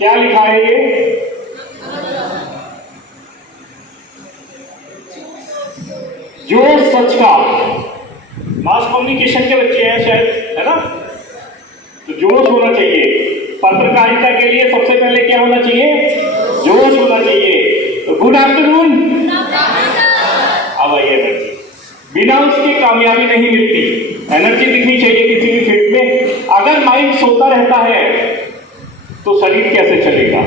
क्या लिखा है ये? जो सच का, मास कम्युनिकेशन के बच्चे हैं शायद, है ना? तो जोश होना चाहिए। पत्रकारिता के लिए सबसे पहले क्या होना चाहिए? जोश होना चाहिए। तो गुड आफ्टरनून। अब आइए एनर्जी, बिना उसकी कामयाबी नहीं मिलती। एनर्जी दिखनी चाहिए किसी भी फील्ड में। अगर माइंड सोता रहता है तो शरीर कैसे चलेगा?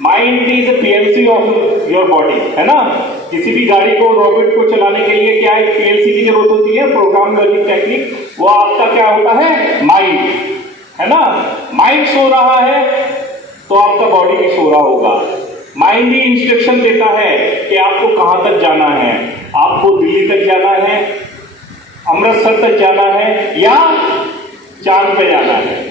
Mind is the PLC of your body, है ना? किसी भी गाड़ी को, रॉकेट को चलाने के लिए क्या है? पीएलसी की जरूरत होती है, प्रोग्राम लॉजिक टेक्निक। वो आपका क्या होता है? माइंड, है ना? माइंड सो रहा है तो आपका बॉडी भी सो रहा होगा। माइंड ही इंस्ट्रक्शन देता है कि आपको कहां तक जाना है। आपको दिल्ली तक जाना है, अमृतसर तक जाना है, या चांद पे जाना है।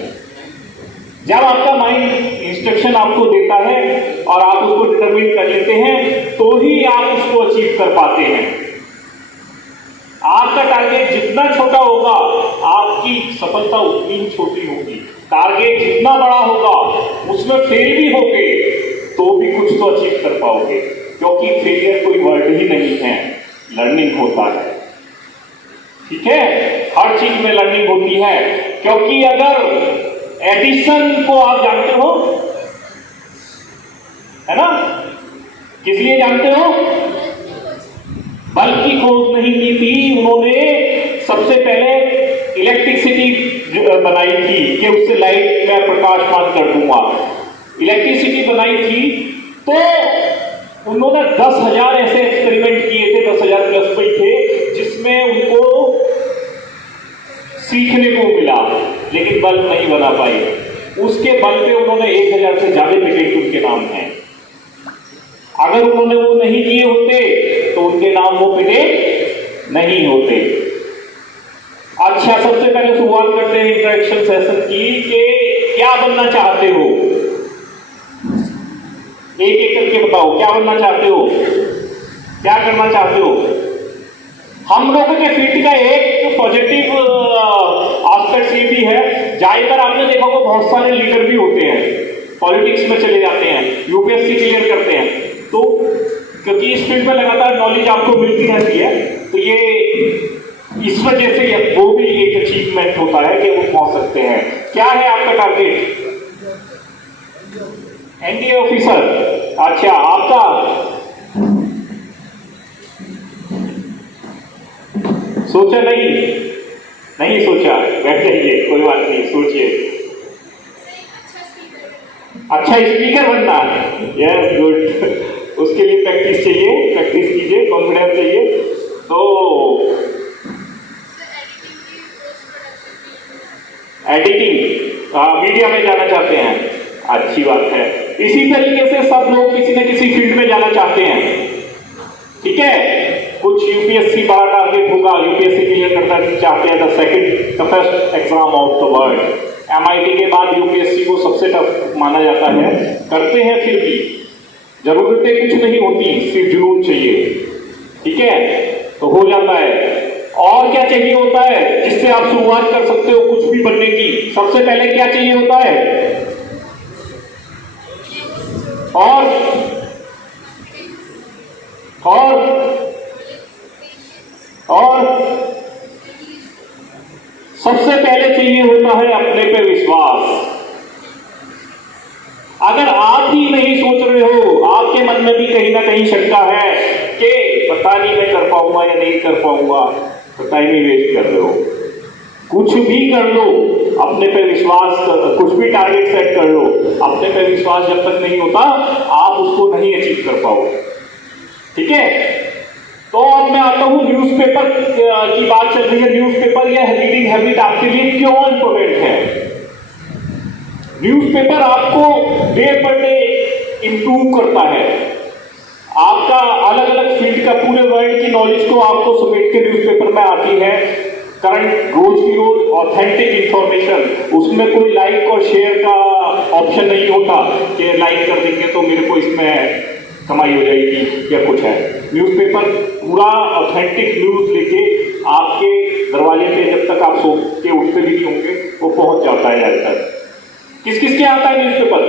जब आपका माइंड इंस्ट्रक्शन आपको देता है और आप उसको डिटरमिन कर लेते हैं तो ही आप उसको अचीव कर पाते हैं। आपका टारगेट जितना छोटा होगा आपकी सफलता उतनी ही छोटी होगी। टारगेट जितना बड़ा होगा उसमें फेल भी होगे तो भी कुछ तो अचीव कर पाओगे, क्योंकि फेलियर कोई वर्ड ही नहीं है, लर्निंग होता है। ठीक है, हर चीज में लर्निंग होती है। क्योंकि अगर एडिसन को आप जानते हो, है ना? किस लिए जानते हो? बल्ब की खोज नहीं की थी उन्होंने, सबसे पहले इलेक्ट्रिसिटी बनाई थी कि उससे लाइट में प्रकाशमान कर दूंगा। इलेक्ट्रिसिटी बनाई थी तो उन्होंने 10,000 ऐसे एक्सपेरिमेंट किए थे, 10,000 प्लस कोई थे, जिसमें उनको सीखने को मिला, लेकिन बल्ब नहीं बना पाए। उसके बल पे उन्होंने 1,000 से ज्यादा पेटेंट उनके नाम हैं। अगर उन्होंने वो नहीं किए होते तो उनके नाम वो पेटेंट नहीं होते। अच्छा, सबसे पहले शुरुआत करते हैं इंटरेक्शन सेशन की कि क्या बनना चाहते हो? एक एक करके बताओ, क्या बनना चाहते हो? क्या करना चाहते हो? हम लोगों के फील्ड का एक पॉजिटिव एस्पेक्ट ये भी है, ज्यादातर आपने देखा होगा बहुत सारे लीडर भी होते हैं, पॉलिटिक्स में चले जाते हैं, यूपीएससी क्लियर करते हैं, तो क्योंकि इस फील्ड में लगातार नॉलेज आपको मिलती रहती है, तो ये इस वजह से वो भी एक अचीवमेंट होता है कि वो पहुंच सकते हैं। क्या है आपका टारगेट? NDA officer. अच्छा, आपका? सोचा नहीं सोचा? बैठ जाइए, कोई बात नहीं, सोचिए। अच्छा स्पीकर बनना है, यस गुड। उसके लिए प्रैक्टिस चाहिए, प्रैक्टिस कीजिए, कॉन्फिडेंस चाहिए। तो एडिटिंग, मीडिया में जाना चाहते हैं, अच्छी बात है। इसी तरीके से सब लोग किसी न किसी फील्ड में जाना चाहते हैं। ठीक है, कुछ यूपीएससी बड़ा टारगेट होगा, यूपीएससी क्लियर करना चाहते हैं, the second toughest exam of the world. MIT के बाद यूपीएससी को सबसे टफ माना जाता है, करते हैं फिर भी। जरूरतें कुछ नहीं होती, सिर्फ जुनून चाहिए। ठीक है, तो हो जाता है। और क्या चाहिए होता है जिससे आप शुरुआत कर सकते हो कुछ भी बनने की? सबसे पहले क्या चाहिए होता है? और सबसे पहले चाहिए होता है अपने पे विश्वास। अगर आप ही नहीं सोच रहे हो, आपके मन में भी कहीं ना कहीं शंका है कि पता नहीं मैं कर पाऊंगा या नहीं कर पाऊंगा, तो टाइम ही वेस्ट कर रहे हो। कुछ भी कर लो, अपने पे विश्वास, कुछ भी टारगेट सेट कर लो, अपने पे विश्वास जब तक नहीं होता आप उसको नहीं अचीव कर पाओगे। ठीक है, तो अब मैं आता हूं न्यूज़पेपर की बात चल रही है। न्यूज़पेपर या रीडिंग हैबिट आपके लिए क्यों इंपॉर्टेंट है? न्यूज़पेपर आपको डे पर डे इंप्रूव करता है। आपका अलग अलग फील्ड का, पूरे वर्ल्ड की नॉलेज को आपको समेट के न्यूज़पेपर में आती है। करंट रोज की रोज ऑथेंटिक इंफॉर्मेशन, उसमें कोई लाइक और शेयर का ऑप्शन नहीं होता कि लाइक कर देंगे तो मेरे को इसमें कमाई हो जाएगी या कुछ है। न्यूज़पेपर पूरा ऑथेंटिक न्यूज लेके आपके दरवाजे पे, जब तक आप सो के उठते भी नहीं होंगे, वो पहुंच जाता है आज तक। किस किस के आता है न्यूज़पेपर?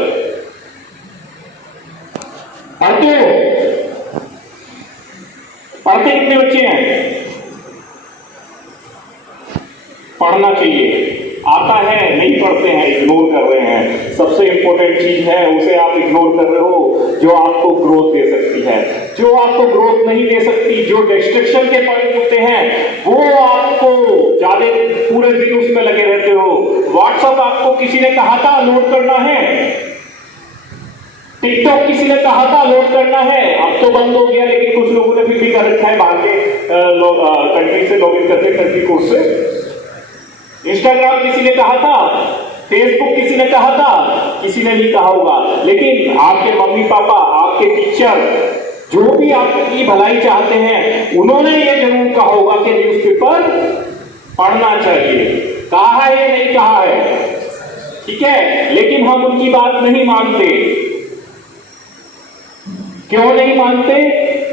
पढ़ते हो? पढ़ते कितने बच्चे हैं? पढ़ना चाहिए। आता है, नहीं पढ़ते हैं, इग्नोर कर रहे हैं। सबसे इंपॉर्टेंट चीज है, उसे आप इग्नोर कर रहे हो जो आपको ग्रोथ दे सकती है। जो आपको ग्रोथ नहीं दे सकती, जो डिस्ट्रैक्शन के पॉइंट होते हैं, वो आपको ज्यादा पूरे दिन उसमें लगे रहते हो। व्हाट्सएप आपको किसी ने कहा था लोड करना है, टिकटॉक किसी ने कहा था लोड करना है, अब तो बंद हो गया, लेकिन कुछ लोगों ने फिर भी कर रखा है बाहर के कंट्री से लॉगिन करते, कंट्री कोड से। इंस्टाग्राम किसी ने कहा था, फेसबुक किसी ने कहा था, किसी ने नहीं कहा होगा, लेकिन आपके मम्मी पापा, आपके टीचर, जो भी आपकी भलाई चाहते हैं, उन्होंने ये जरूर कहा होगा कि न्यूज़पेपर पढ़ना चाहिए। कहा है, नहीं कहा है, ठीक है, लेकिन हम उनकी बात नहीं मानते। क्यों नहीं मानते?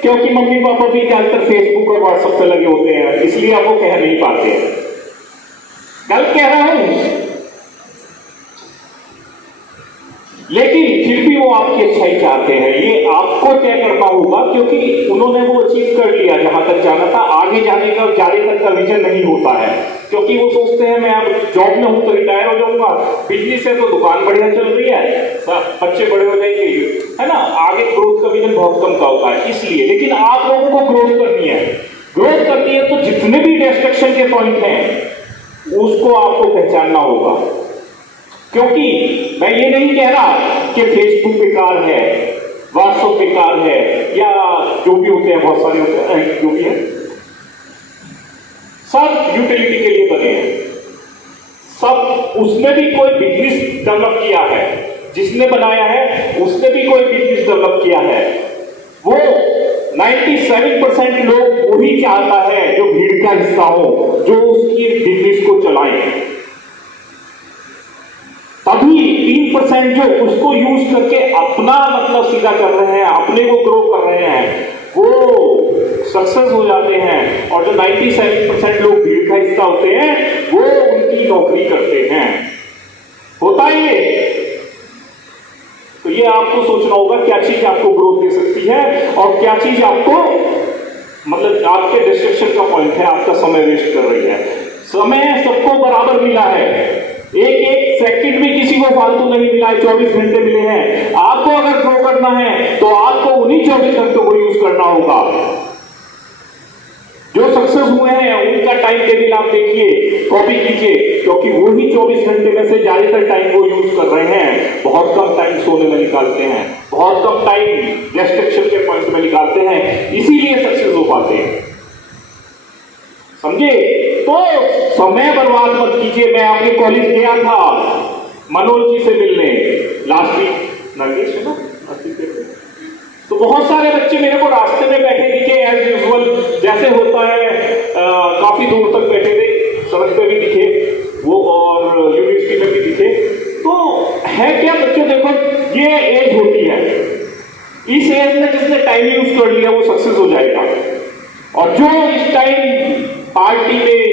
क्योंकि मम्मी पापा भी ज्यादातर फेसबुक और व्हाट्सएप पे लगे होते हैं, इसलिए अब वो कह नहीं पाते। गलत कह रहा हूं, लेकिन फिर भी वो आपकी अच्छाई चाहते हैं। ये आपको तय करना होगा, क्योंकि उन्होंने वो अचीव कर लिया जहां तक जाना था। आगे जाने का जाने तक का विजन नहीं होता है, क्योंकि वो सोचते हैं मैं अब जॉब में हूं तो रिटायर हो जाऊंगा, बिजनेस है तो दुकान बढ़िया चल रही है, बच्चे बड़े हो जाएंगे, है ना। आगे ग्रोथ का विजन बहुत कम का होता है, इसलिए। लेकिन आप लोगों को ग्रोथ करनी है, ग्रोथ करनी है तो जितने भी डिस्ट्रैक्शन के पॉइंट हैं उसको आपको पहचानना होगा। क्योंकि मैं ये नहीं कह रहा कि फेसबुक बेकार है, व्हाट्सएप बेकार है, या जो भी होते हैं, बहुत सारे होते हैं, जो भी है, सब यूटिलिटी के लिए बने हैं। सब, उसने भी कोई बिजनेस डेवलप किया है, जिसने बनाया है उसने भी कोई बिजनेस डेवलप किया है। वो 97% लोग वही चाहता है जो भीड़ का हिस्सा हो, जो उसकी बिजनेस को चलाए। तभी 3% जो उसको यूज करके अपना मतलब सीधा कर रहे हैं, अपने को ग्रो कर रहे हैं, वो सक्सेस हो जाते हैं। और जो 97% लोग भीड़ का हिस्सा होते हैं, वो उनकी नौकरी करते हैं। होता है ये। तो ये आपको सोचना होगा क्या चीज आपको ग्रोथ दे सकती है और क्या चीज आपको मतलब आपके डिस्ट्रैक्शन का पॉइंट है, आपका समय वेस्ट कर रही है। समय सबको बराबर मिला है, एक एक सेकंड भी किसी को फालतू नहीं मिला है, 24 घंटे मिले हैं। आपको अगर ग्रो करना है तो आपको उन्हीं 24 घंटों को यूज करना होगा। जो सक्सेस हुए हैं उनका टाइम टेबल आप देखिए, कॉपी कीजिए, क्योंकि वही 24 घंटे में से ज्यादातर टाइम वो यूज कर रहे हैं। बहुत कम टाइम सोने में निकालते हैं, बहुत कम टाइम डिस्ट्रैक्शन के पॉइंट में निकालते हैं, इसीलिए सक्सेस हो पाते हैं। समझे? तो समय बर्बाद मत कीजिए। मैं आपके कॉलेज गया था मनोज जी से मिलने लास्ट वीक, नागेश है ना, तो बहुत सारे बच्चे मेरे को रास्ते में बैठे दिखे, एज यूजुअल जैसे होता है, काफी दूर तक बैठे थे, सड़क पे भी दिखे वो और यूनिवर्सिटी में भी दिखे। तो है क्या बच्चों, देखो ये एज होती है, इस एज में जिसने टाइम यूज कर लिया वो सक्सेस हो जाएगा। और जो इस टाइम पार्टी में,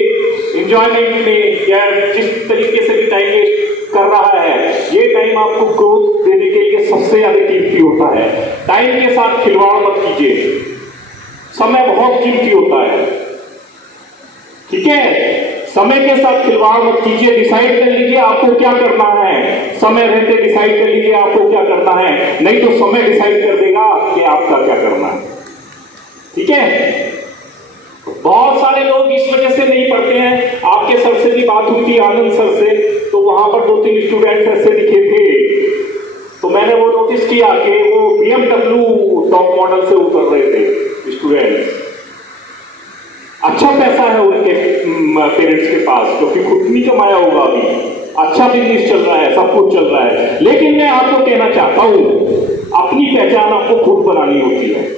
एंजॉयमेंट में या जिस तरीके से भी टाइम वेस्ट कर रहा है, ये टाइम आपको ग्रोथ देने के लिए सबसे ज्यादा कीमती होता है। टाइम के साथ खिलवाड़ मत कीजिए, समय बहुत कीमती होता है, ठीक है। समय के साथ खिलवाड़ मत कीजिए। डिसाइड कर लीजिए आपको क्या करना है, समय रहते डिसाइड कर लीजिए आपको क्या करना है, नहीं तो समय डिसाइड कर देगा कि आपका क्या करना है, ठीक है। बहुत सारे लोग इस वजह से नहीं पढ़ते हैं। आपके सर से भी बात हुई थी, आनंद सर से, तो वहां पर 2-3 स्टूडेंट ऐसे दिखे थे, तो मैंने वो नोटिस किया कि वो BMW टॉप मॉडल से उतर रहे थे स्टूडेंट। अच्छा पैसा है उनके पेरेंट्स के पास, क्योंकि खुद नहीं कमाया होगा, अभी अच्छा बिजनेस चल रहा है, सब कुछ चल रहा है। लेकिन मैं आपको कहना चाहता हूं, अपनी पहचान आपको खुद बनानी होती है,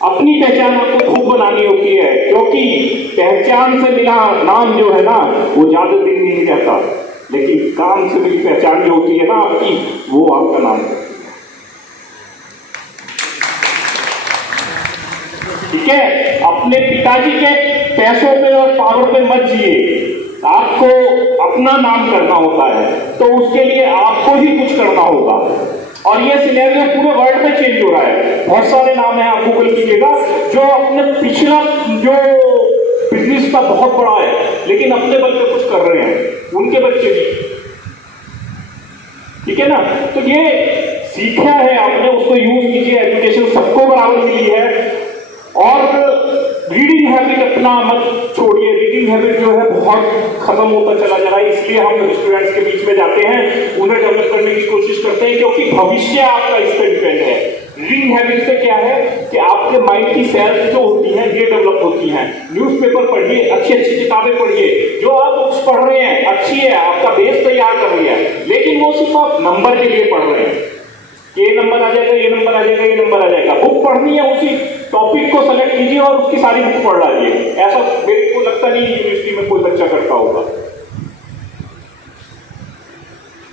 अपनी पहचान आपको खुद बनानी होती है, क्योंकि पहचान से मिला नाम जो है ना वो ज्यादा दिन नहीं रहता, लेकिन काम से मिली पहचान जो होती है ना आपकी, वो आपका नाम है, ठीक है। अपने पिताजी के पैसों पे और पावर पे मत जिए, आपको अपना नाम करना होता है तो उसके लिए आपको ही कुछ करना होगा। और ये सिनेरियो पूरे वर्ल्ड में चेंज हो रहा है। बहुत सारे नाम है, आप गूगल कीजिएगा, जो अपने पिछला जो बिजनेस का बहुत बड़ा है लेकिन अपने बल पे कुछ कर रहे हैं, उनके बच्चे भी, ठीक है ना। तो ये सीखा है आपने, उसको यूज कीजिए। एजुकेशन सबको बराबर मिली है। और रीडिंग हैबिट अपना मत छोड़िए। रीडिंग हैबिट जो है बहुत खत्म होता चला जा रहा है, इसलिए हम स्टूडेंट्स के बीच में जाते हैं, उन्हें डेवलप करने की कोशिश करते हैं, क्योंकि भविष्य आपका इस पर डिपेंड है। रीडिंग हैबिट से क्या है कि आपके माइंड की सेल्स जो होती हैं ये डेवलप होती हैं। न्यूज़पेपर पढ़िए, अच्छी अच्छी किताबें पढ़िए। जो आप बुक्स पढ़ रहे हैं अच्छी है, आपका बेस तैयार कर रही है, लेकिन वो सिर्फ आप नंबर के लिए पढ़ रहे हैं। ये नंबर आ जाएगा, ये नंबर आ जाएगा, ये नंबर आ जाएगा। बुक पढ़नी है, उसी टॉपिक को सेलेक्ट कीजिए और उसकी सारी बुक पढ़ डालिए। ऐसा मेरे को लगता नहीं यूनिवर्सिटी में कोई बच्चा करता होगा,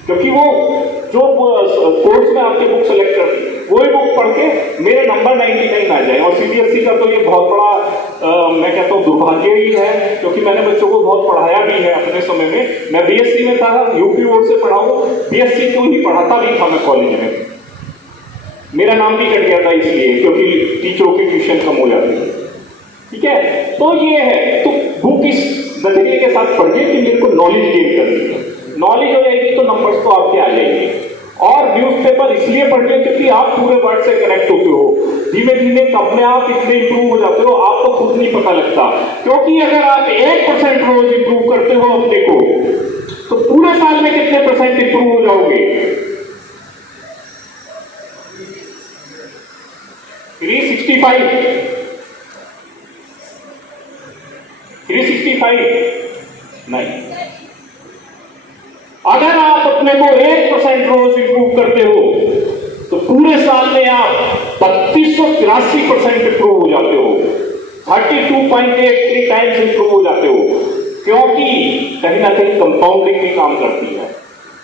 क्योंकि वो जो कोर्स में आपके बुक सेलेक्ट करती है वही बुक पढ़ के मेरे नंबर 99 आ जाए। और सीबीएसई का तो ये बहुत बड़ा मैं कहता हूँ दुर्भाग्य ही है, क्योंकि मैंने बच्चों को बहुत पढ़ाया भी है अपने समय में। मैं बीएससी में था, यूपी बोर्ड से पढ़ा हूँ, बीएससी क्यों ही पढ़ाता भी था मैं कॉलेज में। मेरा नाम भी कट गया था इसलिए, क्योंकि टीचरों की ट्यूशन कम हो जाती है, ठीक है। तो ये है, तो बुक इस नजरिए के साथ पढ़िए कि मेरे को नॉलेज गेन करनी है। नॉलेज हो जाएगी तो नंबर्स तो आपके आ जाएंगे। और न्यूज़पेपर इसलिए पढ़िए क्योंकि आप पूरे वर्ल्ड से कनेक्ट होते हो। धीमे धीमे अपने आप इतने इंप्रूव हो जाते हो, आपको खुद नहीं पता लगता। क्योंकि अगर आप 1% रोज इंप्रूव करते हो अपने को, तो पूरे साल में कितने परसेंट इंप्रूव हो जाओगे? 365 नहीं। अगर आप अपने को 1% रोज इंप्रूव करते हो तो पूरे साल में आप 3283% इंप्रूव हो जाते हो, 32.83 टाइम्स इंप्रूव हो जाते हो। क्योंकि कहीं ना कहीं कंपाउंडिंग भी काम करती है।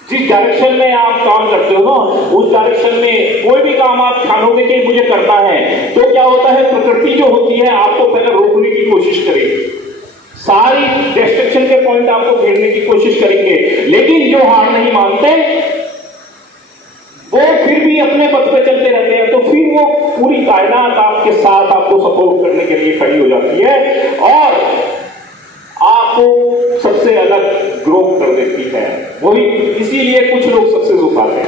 जिस डायरेक्शन में आप काम करते हो ना, उस डायरेक्शन में कोई भी काम आप ठानोगे कि मुझे करना है, तो क्या होता है, प्रकृति जो होती है आपको पहले रोकने की कोशिश करेगी, सारी डिस्ट्रक्शन के पॉइंट आपको घेरने की कोशिश करेंगे। लेकिन जो हार नहीं मानते वो फिर भी अपने पथ पे चलते रहते हैं, तो फिर वो पूरी कायनात आपके साथ आपको सपोर्ट करने के लिए खड़ी हो जाती है और आपको सबसे अलग ग्रो कर देती है। वही इसीलिए कुछ लोग सक्सेस हो पाते हैं,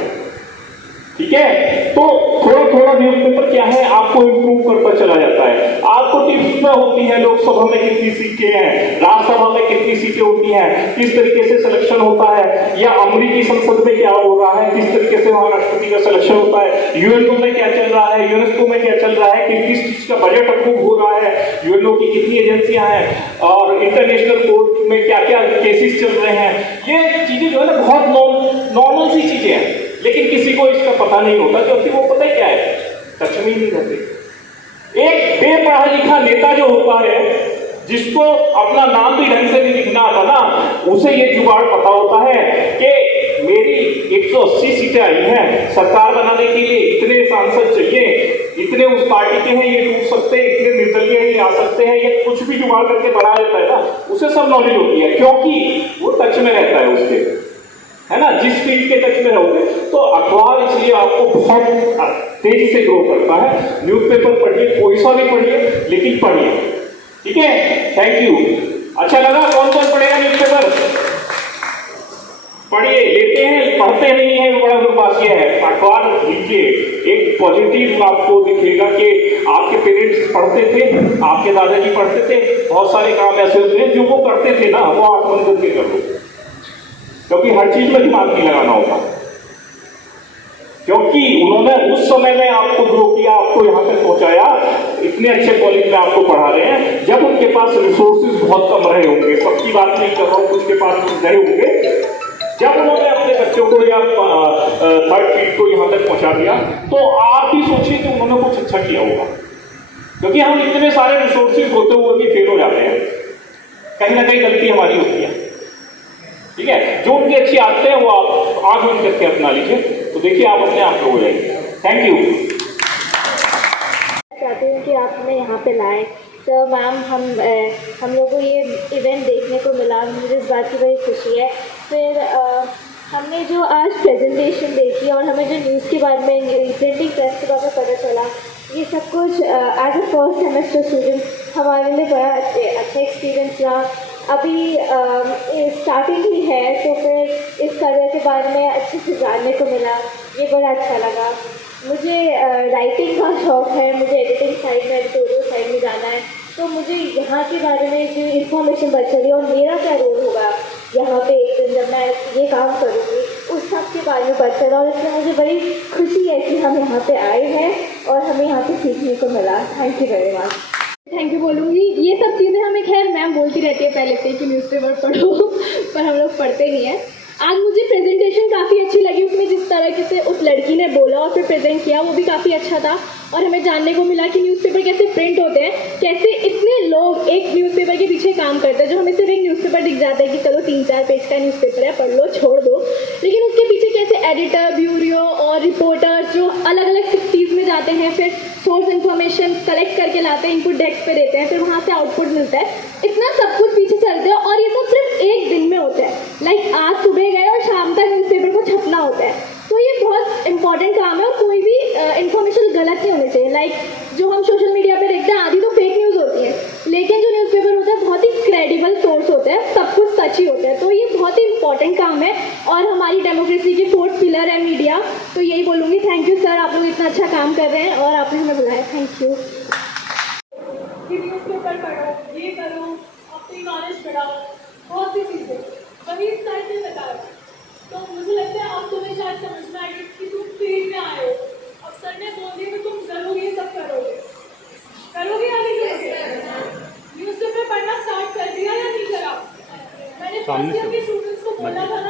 ठीक है। तो थोड़ा थोड़ा न्यूज़पेपर क्या है आपको इंप्रूव करता चला जाता है। आपको टिप्स में होती है लोकसभा में कितनी सीटें हैं, राज्यसभा में कितनी सीटें होती हैं, किस तरीके से सिलेक्शन होता है, या अमेरिकी संसद में क्या हो रहा है, किस तरीके से वहां राष्ट्रपति का सिलेक्शन होता है, यूएनओ में क्या चल रहा है, यूनेस्को में क्या चल रहा है, किस चीज का बजट अप्रूव हो रहा है, यूएनओ की कितनी एजेंसियां हैं, और इंटरनेशनल कोर्ट में क्या क्या केसेस चल रहे हैं। ये चीजें जो है ना बहुत नॉर्मल सी चीजें हैं, लेकिन किसी को इसका पता नहीं होता, क्योंकि वो पता क्या है, टच में ही नहीं रहते। एक बेपढ़ा लिखा नेता जो होता है, जिसको अपना नाम भी ढंग से नहीं लिखना आता ना, उसे ये जुगाड़ पता होता है कि मेरी 180 सीटें आई हैं, सरकार बनाने के लिए इतने सांसद चाहिए, इतने उस पार्टी के हैं, ये टूट सकते हैं, इतने निर्दलीय ही आ सकते हैं, ये कुछ भी जुगाड़ करके बढ़ा देता है ना, उसे सब नॉलेज होती है, क्योंकि वो टच में रहता है उसके, है ना। जिस फील्ड के टच में रहोगे, तो अखबार इसलिए आपको बहुत तेजी से ग्रो करता है। न्यूज़पेपर पढ़िए, कोई सा भी पढ़िए, लेकिन पढ़िए, ठीक है। Thank you. अच्छा लगा? कौन कौन पढ़ेगा न्यूज़पेपर? पढ़िए, लेते हैं, पढ़ते नहीं है, बड़ा दुर्भाग्य है। अखबार लीजिए, एक पॉजिटिव आपको दिखेगा कि आपके पेरेंट्स पढ़ते थे, आपके दादाजी पढ़ते थे, बहुत सारे काम ऐसे होते हैं जो वो करते थे ना, वो आप बंद करके कर लो, क्योंकि हर चीज में दिमाग नहीं लगाना होता, क्योंकि उन्होंने उस समय में आपको ग्रो किया, आपको यहाँ तक पहुंचाया, इतने अच्छे कॉलेज में आपको पढ़ा रहे हैं, जब उनके पास रिसोर्सेज बहुत कम रहे होंगे, सबकी बात नहीं कर रहा हूँ, कुछ के पास कुछ रहे होंगे, जब उन्होंने अपने बच्चों को या थर्ड फील्ड को यहाँ तक पहुंचा दिया, तो आप ही सोचिए कि उन्होंने कुछ अच्छा किया होगा। क्योंकि हम इतने सारे रिसोर्सेज होते हुए भी फेल हो जाते हैं, कहीं ना कहीं गलती हमारी होती है, ठीक है। जो उनकी अच्छी आदतें हैं वो आप आंख बंद करके अपना लीजिए, तो देखिए आप अपने आप को हो जाएंगे। Thank you. चाहती हूँ कि आप हमें यहाँ पे लाएं। तो मैम हम लोगों को ये इवेंट देखने को मिला, मुझे इस बात की बड़ी खुशी है फिर हमने जो आज प्रेजेंटेशन देखी और हमें जो न्यूज़ के बारे में प्रिंटिंग प्रेस के बारे में पता चला, ये सब कुछ as a first semester student हमारे लिए बड़ा अच्छा एक्सपीरियंस रहा। अभी स्टार्टिंग ही है तो फिर इस करियर के बारे में अच्छे से जानने को मिला, ये बड़ा अच्छा लगा। मुझे राइटिंग का शौक़ है, मुझे एडिटिंग साइड में, एडिटोरियल साइड में जाना है, तो मुझे यहाँ के बारे में जो इन्फॉर्मेशन पता चली और मेरा क्या रोल होगा यहाँ पे एक दिन जब मैं ये काम करूँगी, उस सब के बारे में पता चला और इसमें मुझे बड़ी खुशी है कि हम यहाँ पे आए हैं और हमें यहाँ पे सीखने को मिला। Thank you very much. Thank you बोलूँगी। ये सब चीज़ें हमें खैर मैम बोलती रहती है पहले से कि न्यूज़पेपर पढ़ो पर हम लोग पढ़ते नहीं हैं। आज मुझे प्रेजेंटेशन काफ़ी अच्छी लगी, उसमें जिस तरह से उस लड़की ने बोला और फिर प्रेजेंट किया वो भी काफ़ी अच्छा था और हमें जानने को मिला कि न्यूज़पेपर कैसे प्रिंट होते हैं, कैसे इतने लोग एक न्यूज़पेपर के पीछे काम करते हैं। जो हमें सिर्फ एक न्यूज़पेपर दिख जाता है कि चलो 3-4 पेज का न्यूज़पेपर है, पढ़ लो, छोड़ दो, लेकिन उसके पीछे कैसे एडिटर, ब्यूरो और रिपोर्टर जो अलग अलग सिटीज़ में जाते हैं, फिर सोर्स इन्फॉर्मेशन कलेक्ट करके लाते हैं, इनपुट डेस्क पे देते हैं, फिर वहाँ से आउटपुट मिलता है, इतना सब कुछ पीछे चलते हैं और ये सब सिर्फ एक दिन में होता है। लाइक आज सुबह गए और शाम तक न्यूज़पेपर को छपना होता है, तो ये बहुत इंपॉर्टेंट काम है और कोई भी इन्फॉर्मेशन गलत नहीं होनी चाहिए। लाइक जो हम सोशल मीडिया पे देखते हैं आधी तो फेक न्यूज़ होती है, लेकिन जो न्यूज़पेपर होता है बहुत ही क्रेडिबल सोर्स होता है, सब कुछ सच ही होता है, तो ये बहुत ही इंपॉर्टेंट काम है और हमारी डेमोक्रेसी की 4th पिलर है मीडिया। तो यही बोलूँगी, थैंक यू सर, आप लोग इतना अच्छा काम कर रहे हैं और आपने हमें बुलाया, थैंक यू। न्यूज़पेपर पढ़ो, ये करो, अपनी नॉलेज बढ़ाओ, बहुत सी चीज़ें वही सर ने बताया। तो मुझे लगता है अब तुम्हें शायद समझ में आएगी कि तुम फील्ड में आए हो, अब सर ने बोल दिया कि तुम जरूर ये सब करोगे या नहीं करोगे? न्यूज़पेपर पढ़ना स्टार्ट कर दिया या नहीं करा? मैंने फर्स्ट ईयर के स्टूडेंट्स को बोला था